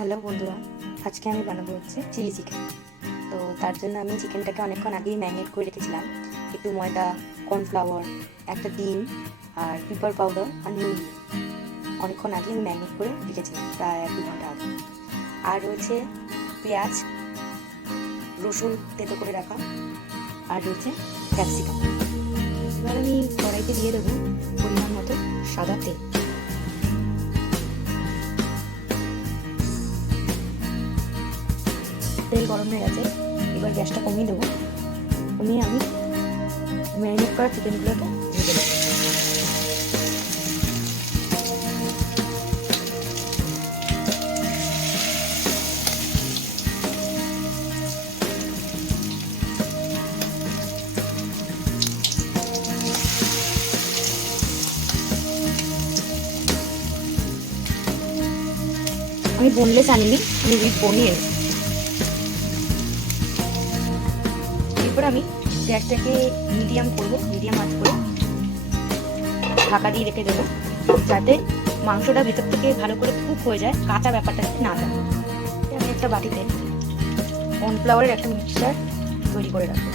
Hello বন্ধুরা, আজকে আমি বানাবো হচ্ছে চিলি চিকেন। তো তার জন্য আমি চিকেনটাকে অনেকক্ষণ আগেই ম্যারিনেট করে রেখেছিলাম। একটু ময়দা, কর্নফ্লাওয়ার, একটা ডিম আর পেপার পাউডার আর নুন দিয়ে অনেকক্ষণ আগে আমি ম্যারিনেট করে রেখেছিলাম, প্রায় 1-2 ঘন্টা আগে। আর রয়েছে পেঁয়াজ, রসুন তেতো করে রাখা, আর রয়েছে ক্যাপসিকাম। এবার আমি কড়াইতে দিয়ে দেবো পরিমাণ মতো সাদা তেল। তেল গরম হয়ে গেছে, এবার গ্যাসটা কমিয়ে দেবো। কমিয়ে আমি ম্যারিনেট করা চিকেনগুলোকে দিয়ে দেবো। আমি বোনলেস আনিনি, আমি উইথ বোনই এনেছি। এরপর আমি গ্যাসটাকে মিডিয়াম করবো, মিডিয়াম আঁচ করে ঢাকা দিয়ে রেখে দেবো, যাতে মাংসটা ভেতর থেকে ভালো করে কুক হয়ে যায়, কাঁচা ব্যাপারটা না যায়। আমি একটা বাটিতে কর্নফ্লাওয়ারের একটা মিক্সচার তৈরি করে রাখবো।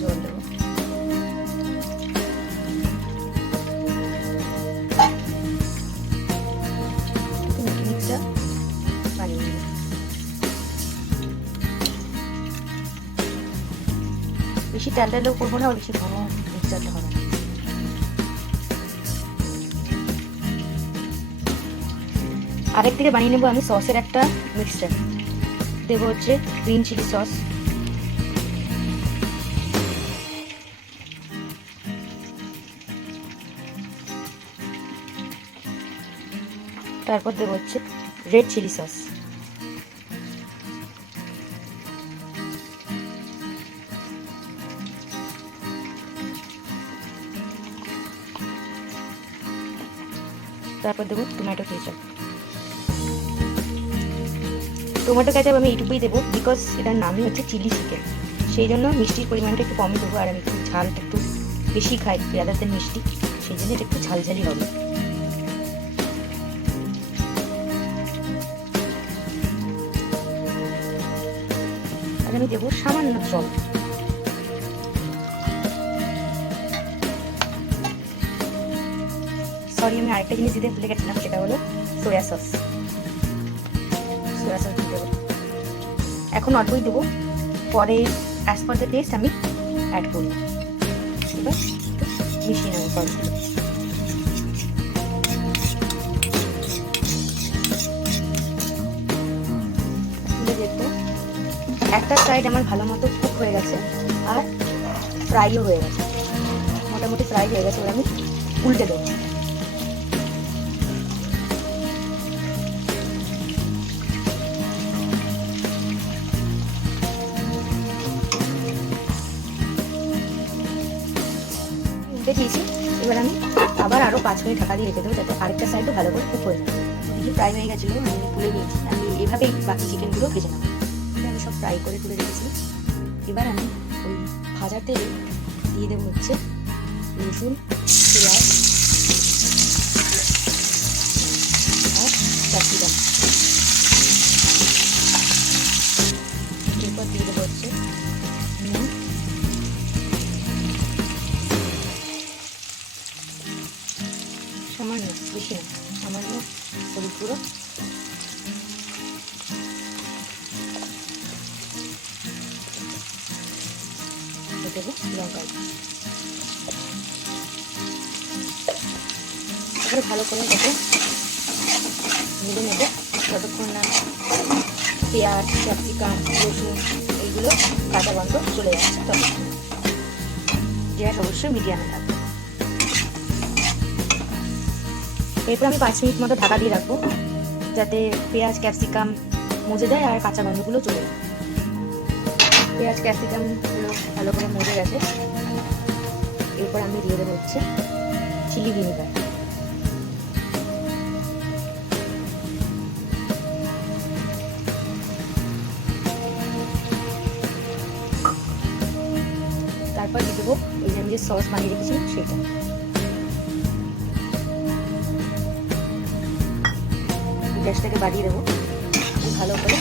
জল দেবো। মিক্সচার বানিয়ে নেবো। বেশি টালটালেও করবো না, বেশি ঘন মিক্সচারটা হবে না। আরেক দিকে বানিয়ে নেবো আমি সসের একটা মিক্সচার। দেবো হচ্ছে গ্রিন চিলি সস, তারপর দেবো হচ্ছে রেড চিলি সস, তারপর দেবো টমেটো কেচাপ। টমেটো কেচাপ আমি এইটুকুই দেবো, বিকজ এটার নামই হচ্ছে চিলি চিকেন, সেই জন্য মিষ্টির পরিমাণটা একটু কমই দেবো। আর আমি একটু ঝালটা একটু বেশি খাই রাদার দেন মিষ্টি, সেই জন্য এটা একটু ঝালঝালি হবে। আর আমি দেবো সামান্য জল। সরি, আমি আরেকটা জিনিস দিতে ভুলে গেছিলাম, সেটা হলো সোয়া সস। সোয়া সস দিয়ে দেবো, এখন অল্পই দেবো, পরে অ্যাজ পার দ্য টেস্ট আমি অ্যাড করি। এবার মিশিয়ে নেবো সসগুলো। তুলে দেখবো একটা সাইড আমার ভালো মতো কুক হয়ে গেছে আর ফ্রাইও হয়ে গেছে, মোটামুটি ফ্রাই হয়ে গেছে। এবার আমি উল্টে দেবো। উল্টে দিয়েছি, এবার আমি আবার আরও 5 মিনিট ঢাকা দিয়ে রেখে দেবো, যাতে আরেকটা সাইডও ভালো করে কুক হয়ে যায়। ওদিকে ফ্রাই হয়ে গেছিলো, আমি তুলে নিয়েছি। আমি এভাবেই বাকি চিকেনগুলো ভেজে নেবো। আমি সব ফ্রাই করে তুলে রেখেছি। এবার আমি ওই ভাজা তেলে দিয়ে দেবো হচ্ছে রসুন, পেঁয়াজ আর ক্যাপসিকাম। এরপর দিয়ে দেবো হচ্ছে নুন, সামান্য, বেশি না, সামান্য হলুদ গুঁড়ো, দেবো লঙ্কা। এবার ভালো করে এটাকে ভেজে নেবো যতক্ষণ না পেঁয়াজ, ক্যাপসিকাম, রসুন এইগুলো কাঁচা গন্ধ চলে যাচ্ছে। তখন গ্যাস অবশ্যই মিডিয়ামে থাকবে। এরপর আমি 5 মিনিট মতো ঢাকা দিয়ে রাখবো, যাতে পেঁয়াজ ক্যাপসিকাম মজে যায় আর কাঁচা গন্ধগুলো চলে যায়। পেঁয়াজ ক্যাপসিকামগুলো ভালো করে মজে গেছে। এরপর আমি দিয়ে দেবো হচ্ছে চিলি ভিনেগার। তারপর দিয়ে দেবো এই যে আমি যে সস বানিয়ে রেখেছি সেটা। গ্যাসটাকে বাড়িয়ে দেবো, ভালো করে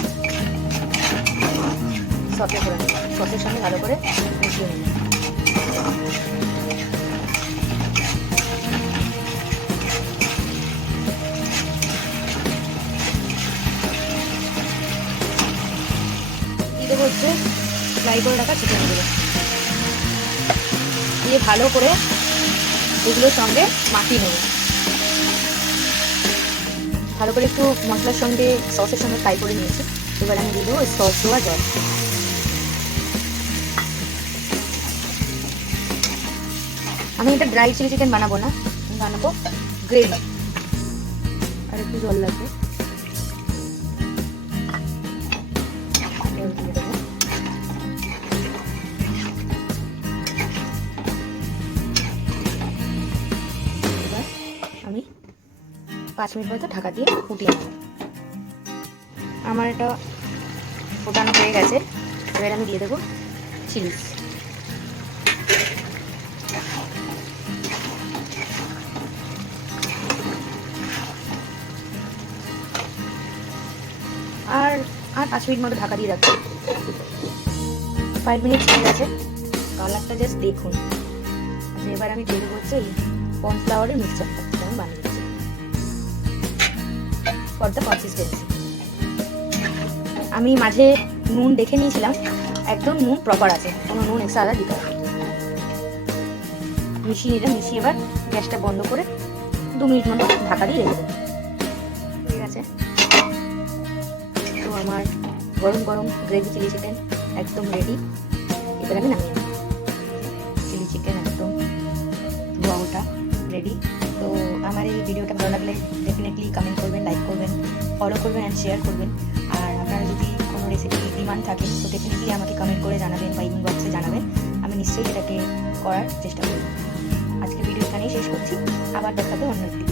সসে করে নেব, সসের সঙ্গে ভালো করে মিশিয়ে নেব। দিয়ে দেবো হচ্ছে ফ্রাই করে রাখা চিকেনগুলো, দিয়ে ভালো করে এগুলোর সঙ্গে মাখিয়ে নেব। ভালো করে একটু মশলার সঙ্গে সসের সঙ্গে ফ্রাই করে নিয়েছি। এবার আমি দিয়ে দেবো সস দেওয়া জল। আমি এটা ড্রাই চিলি চিকেন বানাবো না, আমি বানাবো গ্রেভি। আর একটু জল লাগবে, জল দিয়ে দেবো। এবার আমি 5 মিনিট মতো ঢাকা দিয়ে ফুটিয়ে নেব। আমার এটা ফোটানো হয়ে গেছে। এবার আমি দিয়ে দেবো চিলিস। আর 5 মিনিট মতো ঢাকা দিয়ে রাখবো। 5 মিনিট হয়ে গেছে, কালারটা জাস্ট দেখুন। আচ্ছা, এবার আমি দিয়ে দেবো হচ্ছে এই কর্নফ্লাওয়ারের মিক্সচারটা, যেটা আমি বানিয়েছি ফর দ্য কনসিস্টেন্সি। আমি মাঝে নুন দেখে নিয়েছিলাম, একদম নুন প্রপার আছে, কোনো নুন এক্সট্রা আলাদা দিতে হবে। মিশিয়ে নিলাম, মিশিয়ে এবার গ্যাসটা বন্ধ করে 2 মিনিট মতো ঢাকা দিয়ে রেখে দেবো। ঠিক আছে, তো আমার গরম গরম গ্রেভি চিলি চিকেন একদম রেডি। এবার আমি নামিয়ে নেব। চিলি চিকেন একদম ধোয়াটা রেডি। তো আমার এই ভিডিওটা ভালো লাগলে ডেফিনেটলি কমেন্ট করবেন, লাইক করবেন, ফলো করবেন অ্যান্ড শেয়ার করবেন। আর আপনারা যদি কোনো রেসিপি ডিমান্ড থাকে তো ডেফিনেটলি আমাকে কমেন্ট করে জানাবেন বা ইনবক্সে জানাবেন, আমি নিশ্চয়ই এটাকে করার চেষ্টা করব। আজকে ভিডিও এখানেই শেষ করছি, আবার দেখা হবে অন্য একটি।